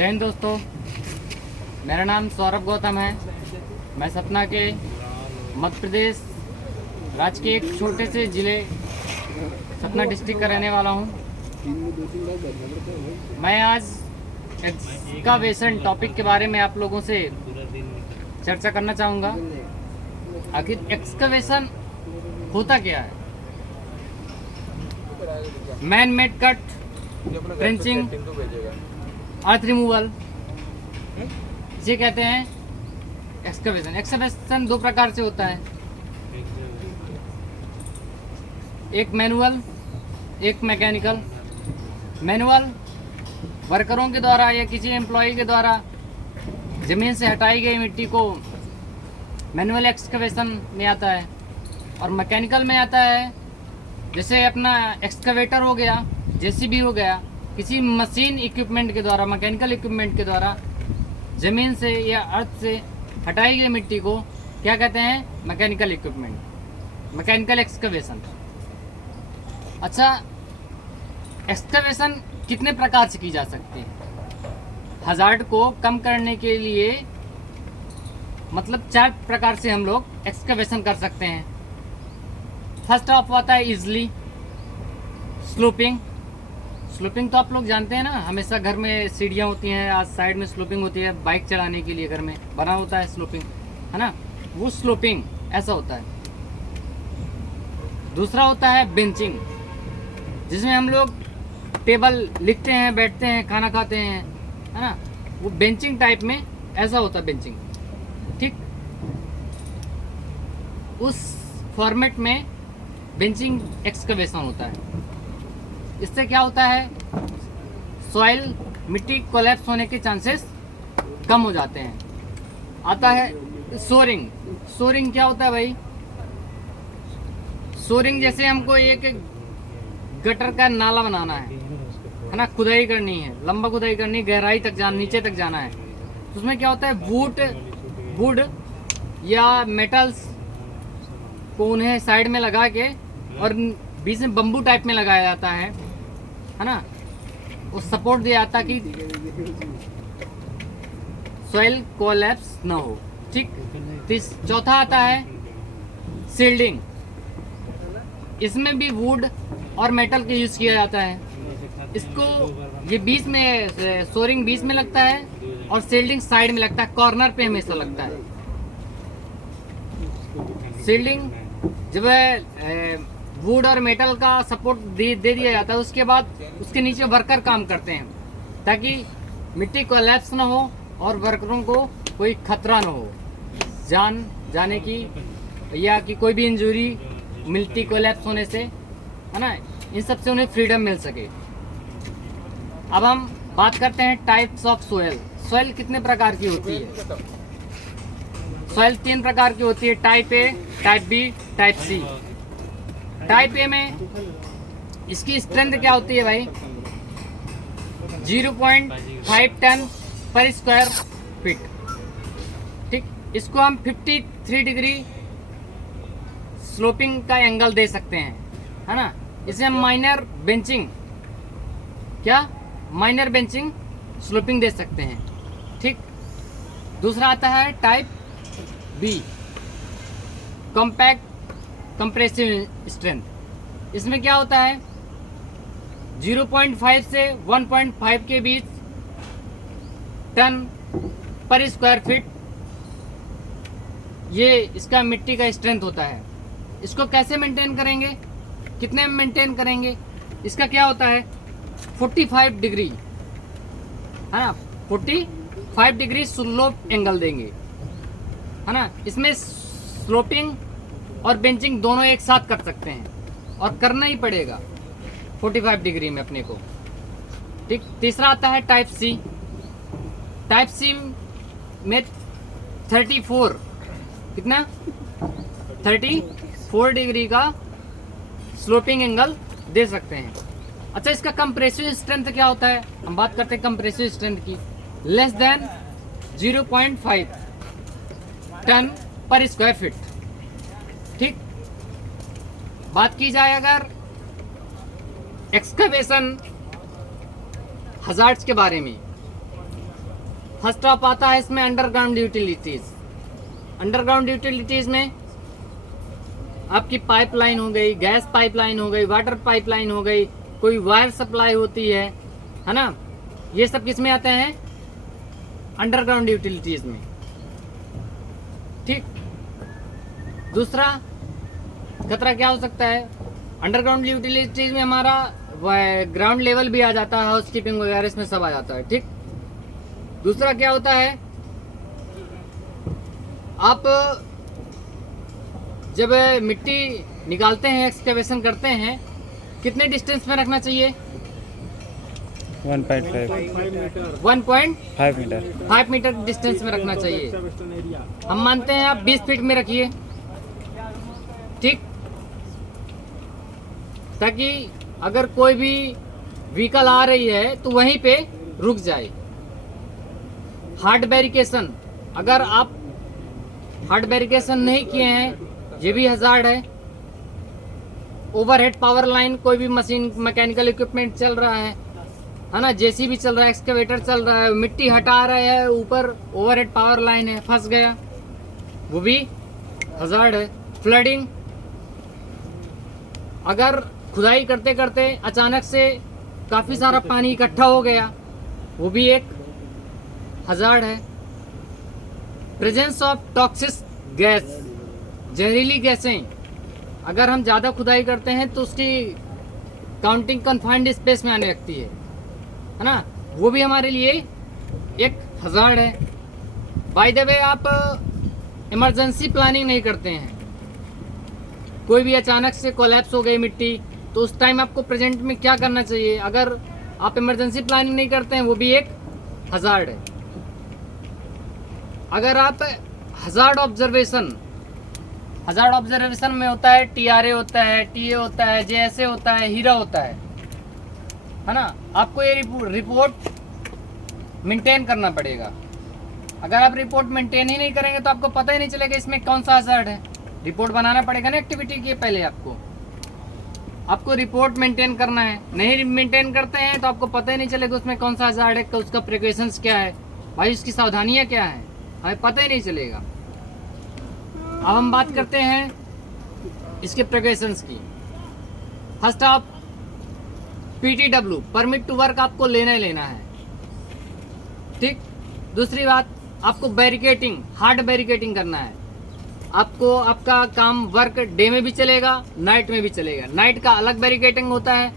जय हिंद दोस्तों, मेरा नाम सौरभ गौतम है। मैं सतना के मध्य प्रदेश राज्य के एक छोटे से ज़िले सतना डिस्ट्रिक्ट का रहने वाला हूँ। मैं आज एक्सकावेशन टॉपिक के बारे में आप लोगों से चर्चा करना चाहूँगा। आखिर एक्सकावेशन होता क्या है? मैन मेड कट, ट्रेंचिंग, अर्थ रिमूवल, ये कहते हैं एक्सकावेशन। एक्सकावेशन दो प्रकार से होता है, एक मैनुअल, एक मैकेनिकल। मैनुअल वर्करों के द्वारा या किसी एम्प्लॉय के द्वारा ज़मीन से हटाई गई मिट्टी को मैनुअल एक्सकावेशन में आता है। और मैकेनिकल में आता है, जैसे अपना एक्सकावेटर हो गया, जेसीबी हो गया, किसी मशीन इक्विपमेंट के द्वारा, मैकेनिकल इक्विपमेंट के द्वारा ज़मीन से या अर्थ से हटाई गई मिट्टी को क्या कहते हैं? Mechanical equipment, mechanical excavation. अच्छा, एक्सकावेशन कितने प्रकार से की जा सकती है? हजार्ड को कम करने के लिए मतलब 4 प्रकार से हम लोग एक्सकावेशन कर सकते हैं। फर्स्ट ऑफ आता है इजली स्लोपिंग। स्लोपिंग तो आप लोग जानते हैं ना, हमेशा घर में सीढ़ियाँ होती हैं, आज साइड में स्लोपिंग होती है, बाइक चलाने के लिए घर में बना होता है स्लोपिंग, है ना, वो स्लोपिंग ऐसा होता है। दूसरा होता है बेंचिंग, जिसमें हम लोग टेबल लिखते हैं, बैठते हैं, खाना खाते हैं, है ना, वो बेंचिंग टाइप में ऐसा होता है बेंचिंग। ठीक, उस फॉर्मेट में बेंचिंग एक्सकावेशन होता है। इससे क्या होता है? सॉइल, मिट्टी कोलैप्स होने के चांसेस कम हो जाते हैं। आता है सोरिंग। सोरिंग क्या होता है भाई? सोरिंग जैसे हमको एक गटर का नाला बनाना है ना, खुदाई करनी है, लंबा खुदाई करनी है, गहराई तक जाना, नीचे तक जाना है, तो उसमें क्या होता है? वुड या मेटल्स को उन्हें साइड में लगा के और बीच में बम्बू टाइप में लगाया जाता है ना, वो सपोर्ट दिया जाता कि सॉइल कोलैप्स ना हो। ठीक, चौथा आता है सील्डिंग। इसमें भी वुड और मेटल का यूज किया जाता है। इसको ये बीच में सोरिंग बीच में लगता है और सील्डिंग साइड में लगता है, कॉर्नर पे हमेशा लगता है। सील्डिंग जब वुड और मेटल का सपोर्ट दे दिया जाता है, उसके बाद उसके नीचे वर्कर काम करते हैं ताकि मिट्टी कोलैप्स ना हो और वर्करों को कोई खतरा ना हो, जान जाने की या कि कोई भी इंजरी मिट्टी कोलैप्स होने से, है ना, इन सब से उन्हें फ्रीडम मिल सके। अब हम बात करते हैं टाइप्स ऑफ सोयल। सोयल कितने प्रकार की होती है? सोयल 3 प्रकार की होती है, type A, type B, type C. Type A में इसकी स्ट्रेंथ क्या होती है भाई? 0.5 टन पर स्क्वायर फीट। ठीक, इसको हम 53 डिग्री स्लोपिंग का एंगल दे सकते हैं, है ना। इसे हम माइनर बेंचिंग, क्या माइनर बेंचिंग स्लोपिंग दे सकते हैं। ठीक, दूसरा आता है type B, compact compressive strength. इसमें क्या होता है? 0.5 से 1.5 के बीच टन पर स्क्वायर फीट, ये इसका मिट्टी का स्ट्रेंथ होता है। इसको कैसे मेंटेन करेंगे, कितने में मेंटेन करेंगे? इसका क्या होता है? 45 डिग्री, है ना, 45 डिग्री स्लोप एंगल देंगे, है ना। इसमें स्लोपिंग और बेंचिंग दोनों एक साथ कर सकते हैं और करना ही पड़ेगा 45 डिग्री में अपने को। ठीक, तीसरा आता है टाइप सी। टाइप सी में 34, कितना? 34 डिग्री का स्लोपिंग एंगल दे सकते हैं। अच्छा, इसका कंप्रेसिव स्ट्रेंथ क्या होता है? हम बात करते हैं कंप्रेसिव स्ट्रेंथ की। लेस देन 0.5 टन पर स्क्वायर फीट। ठीक, बात की जाए अगर एक्सकवेशन हजार्ड्स के बारे में, फर्स्ट ऑफ आता है इसमें अंडरग्राउंड यूटिलिटीज। अंडरग्राउंड यूटिलिटीज में आपकी पाइपलाइन हो गई, गैस पाइपलाइन हो गई, वाटर पाइपलाइन हो गई, कोई वायर सप्लाई होती है ना, ये सब किस में आते हैं? अंडरग्राउंड यूटिलिटीज में। ठीक। दूसरा खतरा क्या हो सकता है? अंडरग्राउंड यूटिलिटीज में हमारा ग्राउंड लेवल भी आ जाता है, हाउस कीपिंग वगैरह इसमें सब आ जाता है। ठीक। दूसरा क्या होता है, आप जब मिट्टी निकालते हैं, एक्सकेवेशन करते हैं, कितने डिस्टेंस में रखना चाहिए? 1.5 मीटर डिस्टेंस में रखना चाहिए। हम मानते हैं आप 20 फीट में रखिए। ठीक। ताकि अगर कोई भी व्हीकल आ रही है तो वहीं पे रुक जाए। हार्ड बैरिकेशन, अगर आप हार्ड बैरिकेशन नहीं किए हैं, ये भी हजार्ड है। ओवरहेड पावर लाइन, कोई भी मशीन मैकेनिकल इक्विपमेंट चल रहा है ना, जेसीबी चल रहा है, एक्सकेवेटर चल रहा है, मिट्टी हटा रहा है, ऊपर ओवरहेड पावर लाइन है, फंस गया, वो भी हजार्ड है। फ्लडिंग, अगर खुदाई करते करते अचानक से काफी सारा पानी इकट्ठा हो गया, वो भी एक हजार्ड है। प्रेजेंस ऑफ टॉक्सिक गैस, जहरीली गैसें, अगर हम ज़्यादा खुदाई करते हैं तो उसकी काउंटिंग कन्फाइंड स्पेस में आने लगती है ना, वो भी हमारे लिए एक हजार्ड है। बाय द वे, आप इमरजेंसी प्लानिंग नहीं करते हैं, कोई भी अचानक से कोलैप्स हो गई मिट्टी, तो उस टाइम आपको प्रेजेंट में क्या करना चाहिए? अगर आप इमरजेंसी प्लानिंग नहीं करते हैं, वो भी एक हजार्ड है। अगर आप हजार्ड ऑब्जर्वेशन में होता है, टीआरए होता है, टीए होता है, जेएसए होता है, हीरा होता है ना, आपको ये रिपोर्ट मेंटेन करना पड़ेगा। अगर आप रिपोर्ट मेंटेन ही नहीं करेंगे तो आपको पता ही नहीं चलेगा इसमें कौन सा हजार्ड है। रिपोर्ट बनाना पड़ेगा ना एक्टिविटी के पहले, आपको रिपोर्ट मेंटेन करना है। नहीं मेंटेन करते हैं तो आपको पता ही नहीं चलेगा उसमें कौन सा हजार्ड है, उसका प्रिकॉशंस क्या है, भाई उसकी सावधानियां क्या है, हमें पता ही नहीं चलेगा। अब हम बात करते हैं इसके प्रिकॉशंस की। First of PTW, permit to work, आपको लेना ही लेना है। ठीक। दूसरी बात, आपको बैरिकेटिंग, हार्ड बैरिकेटिंग करना है। आपको आपका काम वर्क डे में भी चलेगा, नाइट में भी चलेगा। नाइट का अलग बैरिकेटिंग होता है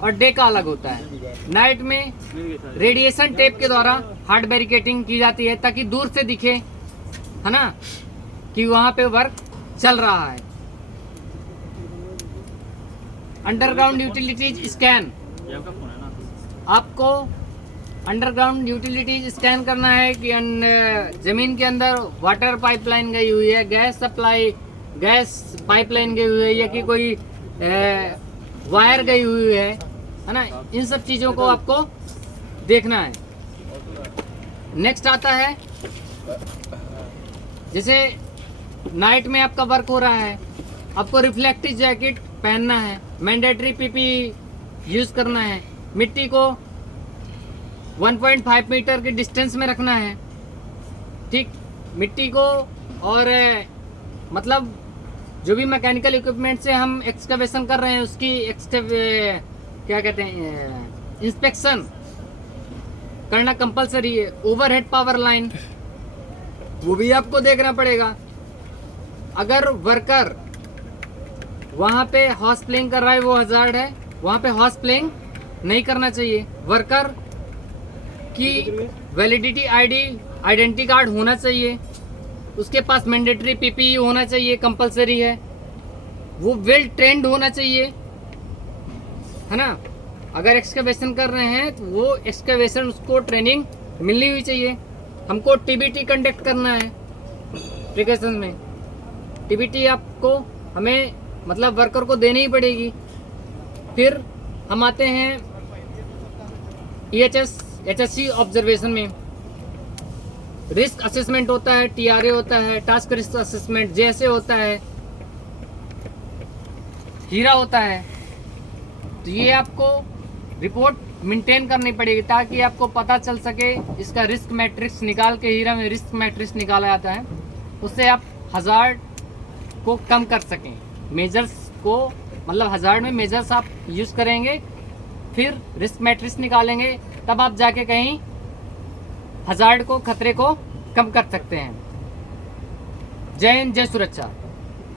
और डे का अलग होता है। नाइट में रेडिएशन टेप के द्वारा हार्ड बैरिकेटिंग की जाती है ताकि दूर से दिखे, है ना, कि वहां पे वर्क चल रहा है। अंडरग्राउंड यूटिलिटीज स्कैन, आपको अंडरग्राउंड यूटिलिटीज स्कैन करना है कि जमीन के अंदर वाटर पाइपलाइन गई हुई है, गैस पाइपलाइन गई हुई है, या कि कोई वायर गई हुई है ना, इन सब चीज़ों को आपको देखना है। नेक्स्ट आता है, जैसे नाइट में आपका वर्क हो रहा है, आपको रिफ्लेक्टिव जैकेट पहनना है, मैंडेटरी पीपी यूज करना है, मिट्टी को 1.5 मीटर के डिस्टेंस में रखना है। ठीक। मिट्टी को, और मतलब जो भी मैकेनिकल इक्विपमेंट से हम एक्सकवेशन कर रहे हैं उसकी क्या कहते हैं, इंस्पेक्शन करना कंपलसरी है। ओवरहेड पावर लाइन, वो भी आपको देखना पड़ेगा। अगर वर्कर वहाँ पे हॉर्स प्लेइंग कर रहा है, वो हजार्ड है, वहाँ पे हॉर्स प्लेइंग नहीं करना चाहिए। वर्कर की वैलिडिटी आइडेंटिटी कार्ड होना चाहिए, उसके पास मैंडेटरी पीपीई होना चाहिए, कंपलसरी है। वो वेल ट्रेंड होना चाहिए, है ना। अगर एक्सकवेशन कर रहे हैं तो वो एक्सकवेशन उसको ट्रेनिंग मिलनी हुई चाहिए। हमको टीबीटी कंडक्ट करना है प्रिकॉशन में। टीबीटी आपको हमें मतलब वर्कर को देनी ही पड़ेगी। फिर हम आते हैं HSC ऑब्जर्वेशन में। रिस्क असेसमेंट होता है, टीआरए होता है, टास्क रिस्क असेसमेंट, जैसे होता है, हीरा होता है। तो ये आपको रिपोर्ट मेंटेन करनी पड़ेगी ताकि आपको पता चल सके। इसका रिस्क मैट्रिक्स निकाल के, हीरा में रिस्क मैट्रिक्स निकाला जाता है, उससे आप हज़ार्ड को कम कर सकें। मेजर्स को मतलब हज़ार्ड में मेजर्स आप यूज़ करेंगे, फिर रिस्क मैट्रिक्स निकालेंगे, तब आप जाके कहीं हज़ार्ड को, खतरे को कम कर सकते हैं। जय हिंद, जय सुरक्षा।